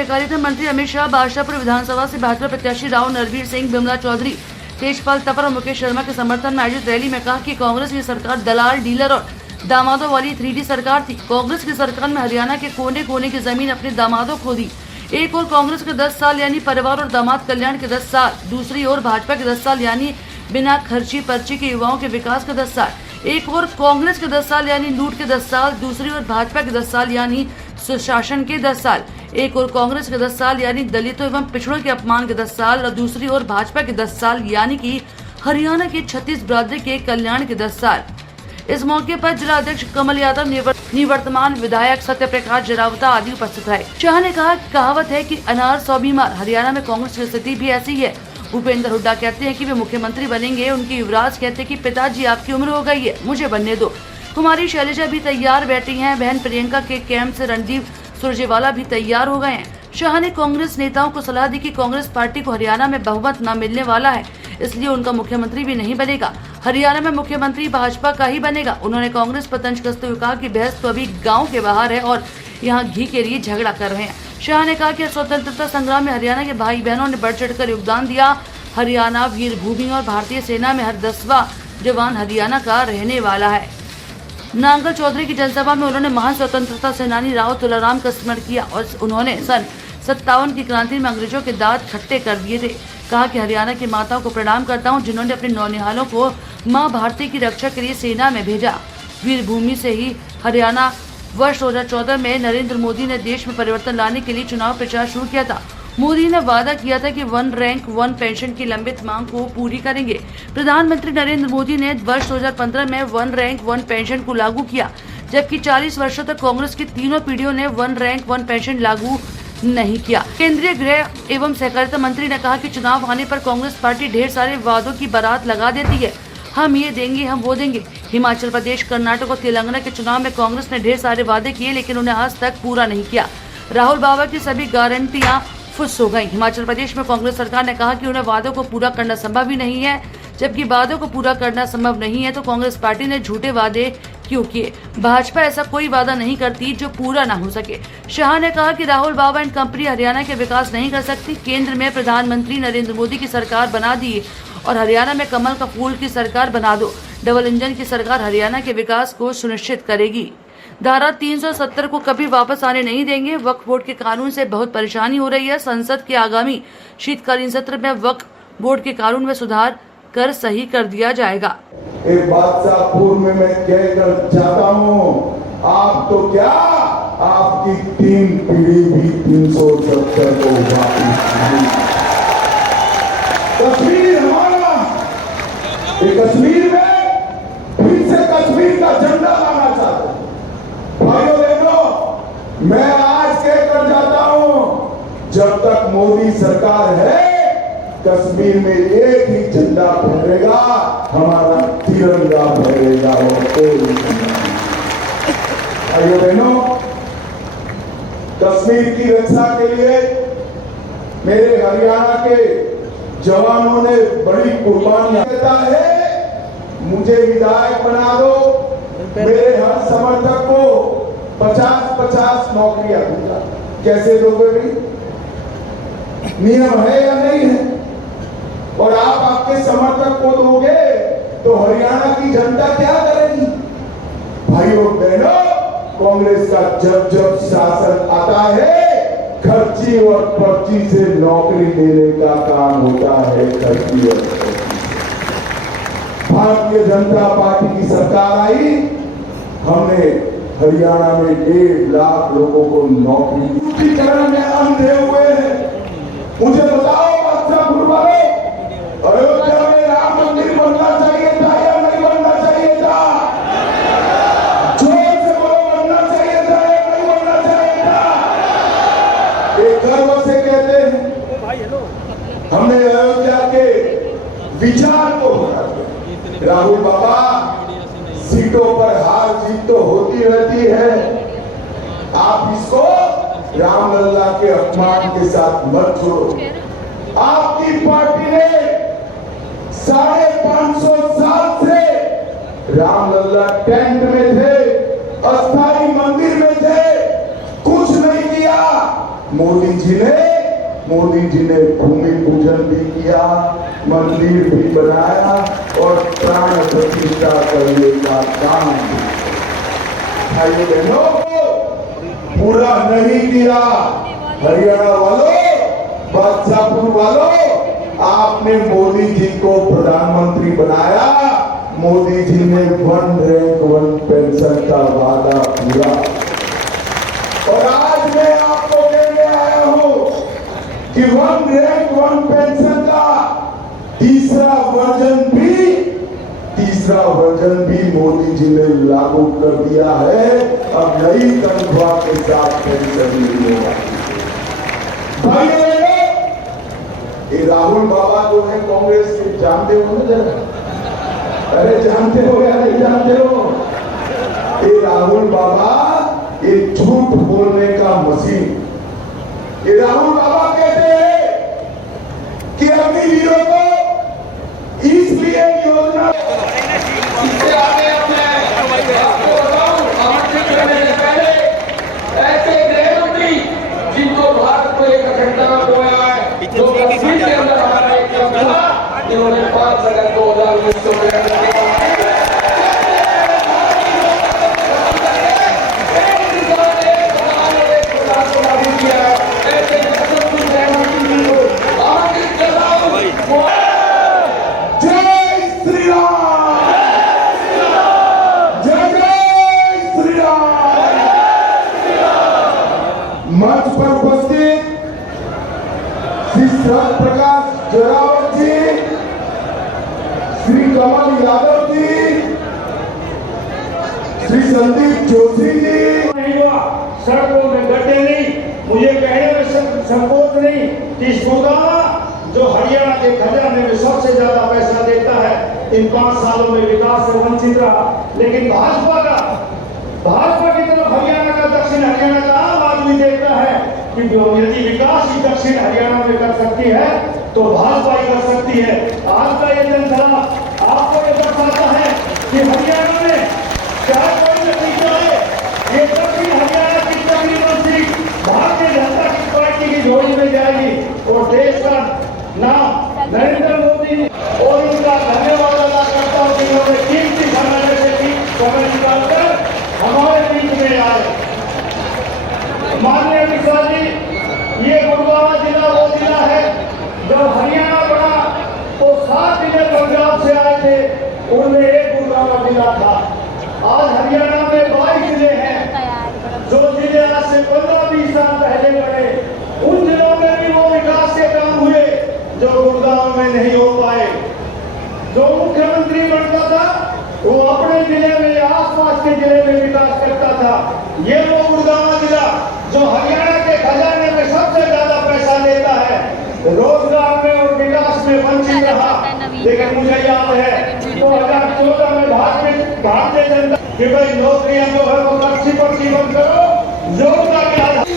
सहकारिता मंत्री अमित शाह, बादशाहपुर विधानसभा से भाजपा प्रत्याशी राव नरवीर सिंह, बिमला चौधरी, तेजपाल तपर और मुकेश शर्मा के समर्थन में आयोजित रैली में कहा कि कांग्रेस की सरकार दलाल, डीलर और दामादों वाली 3D सरकार थी। कांग्रेस की सरकार में हरियाणा के कोने कोने की जमीन अपने दामादों को दी। एक और कांग्रेस के 10 साल यानी परिवार और दामाद कल्याण के 10 साल, दूसरी ओर भाजपा के 10 साल यानी बिना खर्ची पर्ची के युवाओं के विकास के 10 साल। एक और कांग्रेस के 10 साल यानी लूट के 10 साल, दूसरी ओर भाजपा के 10 साल यानी सुशासन के 10 साल। एक और कांग्रेस के 10 साल यानी दलितों एवं पिछड़ों के अपमान के 10 साल और दूसरी ओर भाजपा के 10 साल यानी कि हरियाणा की 36 बिरादरी के कल्याण के 10 साल। इस मौके पर जिला अध्यक्ष कमल यादव, निवर्तमान विधायक सत्य प्रकाश जरावता आदि उपस्थित रहे। शाह ने कहा, कहावत है कि अनार 100 बीमार। हरियाणा में कांग्रेस की स्थिति भी ऐसी है। भूपेंद्र हुड्डा कहते हैं कि वे मुख्यमंत्री बनेंगे। उनके युवराज कहते हैं कि पिताजी आपकी उम्र हो गई है, मुझे बनने दो। कुमारी शैलजा भी तैयार बैठी हैं। बहन प्रियंका के कैंप से रणदीप सुरजेवाला भी तैयार हो गए हैं। शाह ने कांग्रेस नेताओं को सलाह दी कि कांग्रेस पार्टी को हरियाणा में बहुमत न मिलने वाला है, इसलिए उनका मुख्यमंत्री भी नहीं बनेगा। हरियाणा में मुख्यमंत्री भाजपा का ही बनेगा। उन्होंने कांग्रेस पर तंज कसते हुए कहा कि भैंस तो अभी गांव के बाहर है और यहाँ घी के लिए झगड़ा कर रहे हैं। शाह ने कहा कि स्वतंत्रता संग्राम में हरियाणा के भाई बहनों ने बढ़ चढ़ कर योगदान दिया। हरियाणा वीर भूमि और भारतीय सेना में हर 10वां जवान हरियाणा का रहने वाला है। नांगल चौधरी की जनसभा में उन्होंने महान स्वतंत्रता सेनानी राव तुलाराम का स्मरण किया और उन्होंने सन 57 की क्रांति में अंग्रेजों के दांत खट्टे कर दिए थे। कहा कि हरियाणा की माताओं को प्रणाम करता हूं, जिन्होंने अपने नौनिहालों को मां भारती की रक्षा के लिए सेना में भेजा। वीर भूमि से ही हरियाणा वर्ष 2014 में नरेंद्र मोदी ने देश में परिवर्तन लाने के लिए चुनाव प्रचार शुरू किया था। मोदी ने वादा किया था कि 1 रैंक 1 पेंशन की लंबित मांग को पूरी करेंगे। प्रधानमंत्री नरेंद्र मोदी ने वर्ष 2015 में 1 रैंक 1 पेंशन को लागू किया, जबकि 40 वर्षों तक कांग्रेस की तीनों पीढ़ियों ने 1 रैंक 1 पेंशन लागू नहीं किया। केंद्रीय गृह एवं सहकारिता मंत्री ने कहा कि चुनाव आने पर कांग्रेस पार्टी ढेर सारे वादों की बारात लगा देती है। हम ये देंगे, हम वो देंगे। हिमाचल प्रदेश, कर्नाटक और तेलंगाना के चुनाव में कांग्रेस ने ढेर सारे वादे किए, लेकिन उन्हें आज तक पूरा नहीं किया। राहुल बाबा की सभी गारंटियां फुस हो गई। हिमाचल प्रदेश में कांग्रेस सरकार ने कहा कि उन्हें वादों को पूरा करना संभव ही नहीं है। जबकि वादों को पूरा करना संभव नहीं है तो कांग्रेस पार्टी ने झूठे वादे क्यों किए? भाजपा ऐसा कोई वादा नहीं करती जो पूरा ना हो सके। शाह ने कहा कि राहुल बाबा एंड कंपनी हरियाणा के विकास नहीं कर सकती। केंद्र में प्रधानमंत्री नरेंद्र मोदी की सरकार बना दी और हरियाणा में कमल का फूल की सरकार बना दो। डबल इंजन की सरकार हरियाणा के विकास को सुनिश्चित करेगी। धारा 370 को कभी वापस आने नहीं देंगे। वक्फ बोर्ड के कानून से बहुत परेशानी हो रही है। संसद के आगामी शीतकालीन सत्र में वक्फ बोर्ड के कानून में सुधार कर सही कर दिया जाएगा। एक बादशाहपुर में मैं कहकर जाता हूँ, आप तो क्या, आपकी 3 पीढ़ी भी 370 को वापिस नहीं। कश्मीर हमारा, कश्मीर में फिर से कश्मीर का झंडा लाना चाहते हैं। भाइयों बहनों, मैं आज कहकर जाता हूं, जब तक मोदी सरकार है कश्मीर में एक ही झंडा फहरेगा, हमारा तिरंगा फहरेगा। और कोई भाइयों बहनों, कश्मीर की रक्षा के लिए मेरे हरियाणा के जवानों ने बड़ी कुर्बानियां देता है। मुझे विधायक बना दो, मेरे हर समर्थक को 50-50 नौकरियां दूंगा। कैसे दोगे भी? नियम है या नहीं है? और आप आपके समर्थक को दोगे तो हरियाणा की जनता क्या करेगी? भाइयों बहनों, कांग्रेस का जब जब शासन आता है, खर्ची और पर्ची से नौकरी देने का काम होता है। खर्ची और भारतीय जनता पार्टी की सरकार आई, हमने हरियाणा में 1.5 लाख लोगों को नौकरी दी। में अंधे हुए हैं। मुझे बताओ बादशाहपुर वाले, अयोध्या में राम मंदिर बनना चाहिए था या नहीं बनना चाहिए था? जोर से बोलो, बनना चाहिए था या नहीं बनना चाहिए था? एक गर्व से कहते हैं, हमने अयोध्या के विचार को बना दिया। राहुल बाबा, सीटों पर हार जीत तो होती रहती है, आप इसको रामलला के अपमान के साथ मत छोड़ो। आपकी पार्टी ने 550 साल से रामलला टेंट में थे, अस्थाई मंदिर में थे, कुछ नहीं किया। मोदी जी ने भूमि पूजन भी किया, मंदिर भी बनाया और प्राण प्रतिष्ठा करने का काम भी। भाइयों बहनों, पूरा नहीं किया। हरियाणा वालों, बादशाहपुर वालों, आपने मोदी जी को प्रधानमंत्री बनाया, मोदी जी ने 1 रैंक 1 पेंशन का वादा पूरा। और आज मैं आपको कहने आया हूं कि 1 रैंक 1 पेंशन का तीसरा वर्जन भी मोदी जी ने लागू कर दिया है। अब नई तनख्वाह के साथ पेंशन मिलेगा। भाइयों, ये राहुल बाबा जो है कांग्रेस के, जानते हो ना जरा? अरे जानते हो या नहीं जानते हो? ये राहुल बाबा ये झूठ बोलने का मशीन। ये राहुल बाबा कहते हैं कि अमीरों को इसलिए योजना, इससे आगे आपको बताऊं, आमंत्रित करने से पहले ऐसे गृह मंत्री जिनको भारत को एक अखंडता में बोया है, जो कश्मीर के अंदर हमारा एक था, जिन्होंने 5 अगस्त 2019 को मंच पर उपस्थित श्री शरद प्रकाश जरावत जी, श्री कमल यादव जी, श्री संदीप जोशी जी। नहीं हुआ, सड़कों में गड्ढे नहीं, मुझे कहने में संकोच नहीं कि इस गुरुग्राम जो हरियाणा के खजाने में सबसे ज्यादा पैसा देता है, इन 5 सालों में विकास से वंचित रहा। लेकिन भाजपा की तरफ हरियाणा का, दक्षिण हरियाणा का आम आदमी देखता है कि यदि विकास ही दक्षिण हरियाणा में कर सकती है तो भाजपा ही कर सकती है। आज का ये जनसभा आपको ये दर्शाता है कि हरियाणा में चाहे कोई नतीजा है, ये दक्षिण हरियाणा की तकरीबन सीट भारतीय जनता पार्टी की झोली में जाएगी और देश का नाम नरेंद्र मोदी और इनका धन्यवाद अदा करता हूँ कि उन्होंने कीमती समय से समय निकालकर हमारे बीच में आए। माननीय अमित शाह जी, ये गुरुग्राम जिला वो जिला है, जब हरियाणा बना तो 7 जिले पंजाब से आए थे, उनमें एक गुरुग्राम जिला था। आज हरियाणा में 22 जिले हैं। जो जिले आज से 15-20 साल पहले बने, उन जिलों में भी वो विकास के काम हुए जो गुरुग्राम में नहीं हो पाए। जो मुख्यमंत्री बनता था वो अपने जिले में या आसपास के जिले में विकास करता था। ये वो गुरुग्राम जिला जो हरियाणा के खजाने में सबसे ज्यादा पैसा लेता है, रोजगार में और विकास में वंचित रहा। लेकिन मुझे याद है 2014 में भारतीय जनता कि भाई नौकरियां जो है वो पर्ची बंद करो, योग्यता के आधार